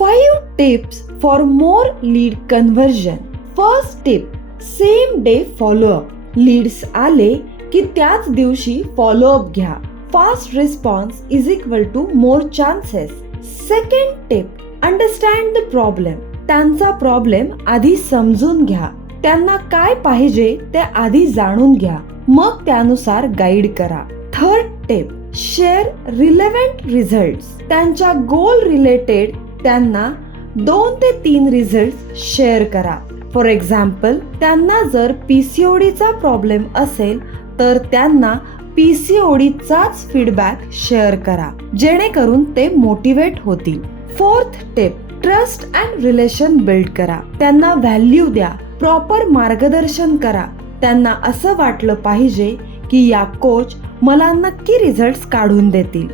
5 tips for more lead conversion. First tip, same day follow up. Leads आले की त्याच दिवशी फॉलो अप घ्या. Fast response is equal to more chances. Second tip, understand the problem. त्यांचा problem आधी समजून घ्या. त्यांना काय पाहिजे ते आधी जाणून घ्या, मग त्यानुसार गाईड करा. Third tip, share relevant result. त्यांच्या गोल रिलेटेड त्यांना 2 ते 3 रिझल्ट शेअर करा. फॉर एक्झाम्पल, त्यांना जर PCOD चा प्रॉब्लेम असेल तर त्यांना PCOD चाच फीडबॅक शेअर करा, जेणेकरून ते मोटिवेट होतील. Fourth tip, trust and relation build करा. त्यांना व्हॅल्यू द्या, प्रॉपर मार्गदर्शन करा. त्यांना असं वाटलं पाहिजे की या कोच मला नक्की रिझल्ट काढून देतील.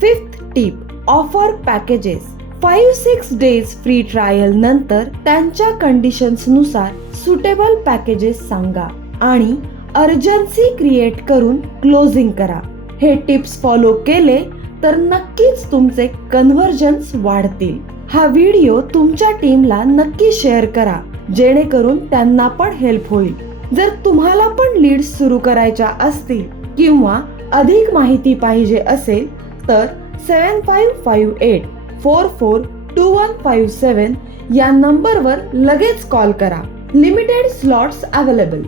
Fifth tip, offer packages. 5-6 days free trial नंतर त्यांच्या कंडिशन्स नुसार सुटेबल पॅकेजेस सांगा आणि अर्जन्सी क्रिएट करून क्लोजिंग करा. हे टिप्स फॉलो केले तर नक्कीच तुमचे कन्व्हर्जन्स वाढतील. हा व्हिडिओ तुमच्या टीमला नक्की शेअर करा, जेणेकरून त्यांना पण हेल्प होईल. जर तुम्हाला पण लीड्स सुरू करायच्या असतील किंवा अधिक माहिती पाहिजे असेल तर 7558442157 या नंबरवर लगेच कॉल करा. Limited slots available.